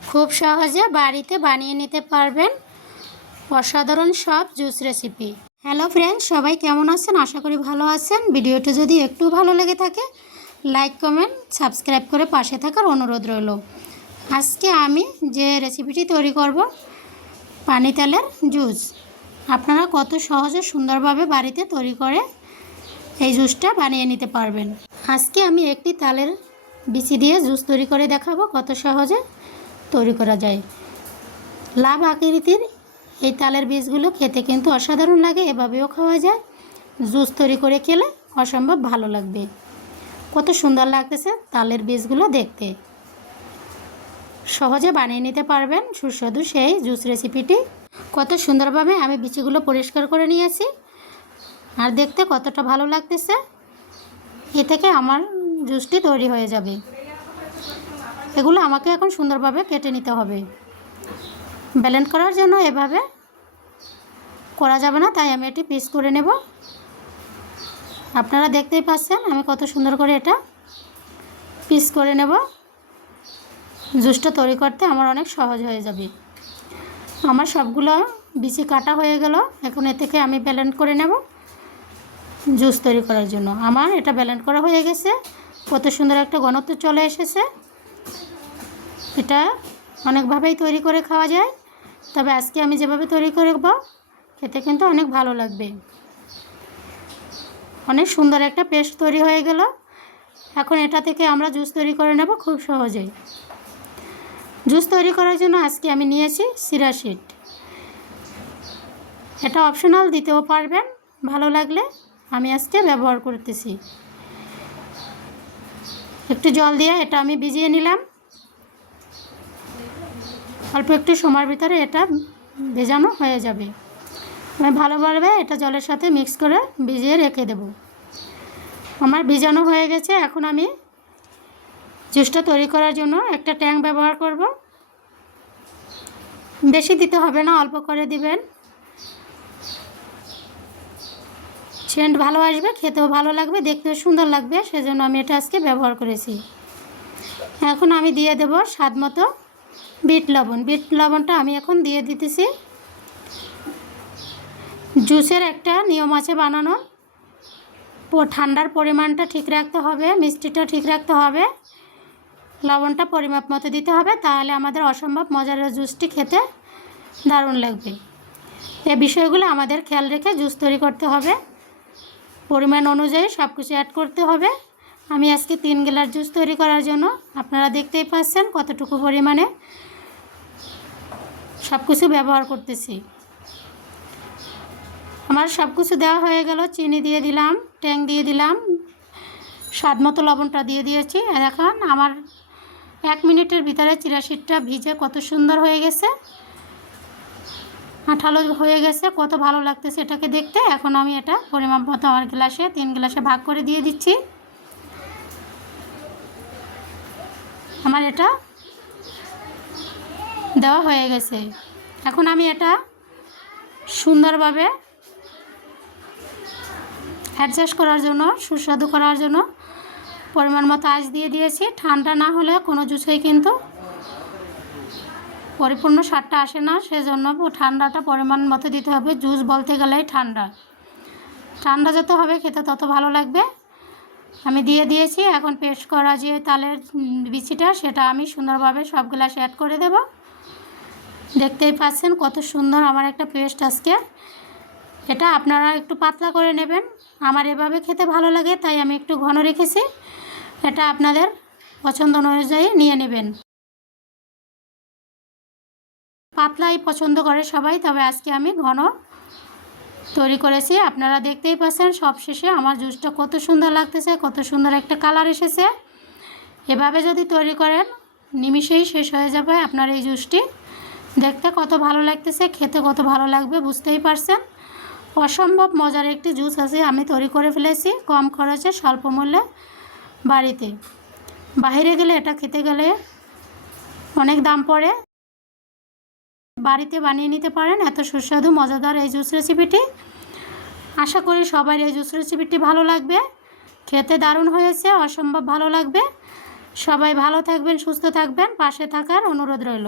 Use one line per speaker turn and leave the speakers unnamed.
খুব সহজে বাড়িতে বানিয়ে নিতে পারবেন অসাধারণ সব জুস রেসিপি। হ্যালো ফ্রেন্ডস সবাই কেমন আছেন? আশা করি ভালো আছেন। ভিডিওটা যদি একটু ভালো লেগে থাকে লাইক কমেন্ট সাবস্ক্রাইব করে পাশে থাকার অনুরোধ রইল। আজকে আমি যে রেসিপিটি তৈরি করব, পানি তেলের জুস। আপনারা কত সহজে সুন্দরভাবে বাড়িতে তৈরি করে এই জুসটা বানিয়ে নিতে পারবেন। আজকে আমি একটি তালের বিচি দিয়ে জুস তৈরি করে দেখাবো কত সহজে। তৈরি করা যায়। লাভ আকৃতির এই তালের বীজগুলো খেতে কিন্তু অসাধারণ লাগে, এভাবেও খাওয়া যায়। জুস তৈরি করে খেলে অসম্ভব ভালো লাগবে। কত সুন্দর লাগতেছে তালের বীজগুলো দেখতে। সহজে বানিয়ে নিতে পারবেন সুস্বাদু সেই জুস রেসিপিটি। কত সুন্দরভাবে আমি বিচিগুলো পরিষ্কার করে নিয়েছি। আর দেখতে কতটা ভালো লাগতেছে, এ থেকে আমার জুসটি তৈরি হয়ে যাবে। এগুলো আমাকে এখন সুন্দরভাবে কেটে নিতে হবে। ব্যালেন্ড করার জন্য এভাবে করা যাবে না, তাই আমি এটি পিস করে নেব। আপনারা দেখতেই পাচ্ছেন, আমি কত সুন্দর করে এটা পিস করে নেব। জুসটা তৈরি করতে আমার অনেক সহজ হয়ে যাবে। আমার সবগুলো বিচি কাটা হয়ে গেল, এখন এ থেকে আমি ব্যালেন্ড করে নেব জুস তৈরি করার জন্য। আমার এটা ব্যালেন্ড করা হয়ে গেছে, কত সুন্দর একটা ঘনত্ব চলে এসেছে। এটা অনেকভাবেই তৈরি করে খাওয়া যায়। তবে আজকে আমি যেভাবে তৈরি করব খেতে কিন্তু অনেক ভালো লাগবে। অনেক সুন্দর একটা পেস্ট তৈরি হয়ে গেল। এখন এটা থেকে আমরা জুস তৈরি করে নেব খুব সহজেই। জুস তৈরি করার জন্য আজকে আমি নিয়েছি সিরা শিট এটা অপশনাল, দিতেও পারবেন, ভালো লাগলে আমি আজকে ব্যবহার করতেছি। একটু জল দিয়ে এটা আমি ভিজিয়ে নিলাম। অল্প একটু সময়ের ভিতরে এটা ভেজানো হয়ে যাবে। আমি ভালোভাবে এটা জলের সাথে মিক্স করে ভিজিয়ে রেখে দেব। আমার ভিজানো হয়ে গেছে, এখন আমি জুসটা তৈরি করার জন্য একটা ট্যাঙ্ক ব্যবহার করব। বেশি দিতে হবে না, অল্প করে দিবেন। সেন্ট ভালো আসবে, খেতেও ভালো লাগবে, দেখতেও সুন্দর লাগবে, সেজন্য আমি এটা আজকে ব্যবহার করেছি। এখন আমি দিয়ে দেব স্বাদ মতো বিট লবণ, বিট লবণটা আমি এখন দিয়ে দিতেছি। জুসের একটা নিয়ম আছে বানানো। ঠান্ডার পরিমাণটা ঠিক রাখতে হবে, মিষ্টিটা ঠিক রাখতে হবে। লবণটা পরিমাপ মতো দিতে হবে, তাহলে আমাদের অসম্ভব মজার জুসটি খেতে দারুণ লাগবে। এ বিষয়গুলো আমাদের খেয়াল রেখে জুস তৈরি করতে হবে। পরিমাণ অনুযায়ী সব কিছু অ্যাড করতে হবে। আমি আজকে তিন গ্লাস জুস তৈরি করার জন্য আপনারা দেখতেই পাচ্ছেন কতটুকু পরিমাণে সব কিছু ব্যবহার করতেছি। আমার সব কিছু দেওয়া হয়ে গেল, চিনি দিয়ে দিলাম, ট্যাং দিয়ে দিলাম স্বাদ মতো লবণটা দিয়ে দিয়েছি। এখন আমার এক মিনিটের ভিতরে চিরাশিটটা ভিজে কত সুন্দর হয়ে গেছে, আঠালো হয়ে গেছে, কত ভালো লাগতেছে এটাকে দেখতে। এখন আমি এটা পরিমাপ মতো আমার গ্লাসে, তিন গ্লাসে ভাগ করে দিয়ে দিচ্ছি। আমার এটা দেওয়া হয়ে গেছে। এখন আমি এটা সুন্দরভাবে অ্যাডজাস্ট করার জন্য, সুস্বাদু করার জন্য পরিমাণ মতো আঁচ দিয়ে দিয়েছি। ঠান্ডা না হলে কোনো জুসেই কিন্তু পরিপূর্ণ স্বাদটা আসে না। সেজন্য ঠান্ডাটা পরিমাণ মতো দিতে হবে। জুস বলতে গেলেই ঠান্ডা। ঠান্ডা যত হবে খেতে তত ভালো লাগবে। আমি দিয়ে দিয়েছি, এখন পেস্ট করা যে তালের বিচিটা, সেটা আমি সুন্দরভাবে সব গ্লাসে অ্যাড করে দেব। দেখতেই পাচ্ছেন কত সুন্দর আমার একটা পেস্ট আজকে। এটা আপনারা একটু পাতলা করে নেবেন। আমার এভাবে খেতে ভালো লাগে, তাই আমি একটু ঘন রেখেছি। এটা আপনাদের পছন্দ অনুযায়ী নিয়ে নেবেন। পাতলাই পছন্দ করে সবাই, তবে আজকে আমি ঘন তৈরি করেছি। আপনারা দেখতেই পাচ্ছেন সব শেষে আমার জুসটা কত সুন্দর লাগতেছে, কত সুন্দর একটা কালার এসেছে। এভাবে যদি তৈরি করেন, নিমিষেই শেষ হয়ে যাবে আপনার এই জুসটি। দেখতে কত ভালো লাগতেছে, খেতে কত ভালো লাগবে, বুঝতেই পারছেন। অসম্ভব মজার একটি জুস আছে, আমি তৈরি করে ফেলেছি কম খরচে, স্বল্প মূল্যে বাড়িতে। বাইরে গেলে এটা খেতে গেলে অনেক দাম পড়ে বাড়িতে বানিয়ে নিতে পারেন। এত সুস্বাদু, মজাদার এই জুস রেসিপিটি আশা করি সবার এই জুস রেসিপিটি ভালো লাগবে। খেতে দারুণ হয়েছে, অসম্ভব ভালো লাগবে। সবাই ভালো থাকবেন, সুস্থ থাকবেন। পাশে থাকার অনুরোধ রইল।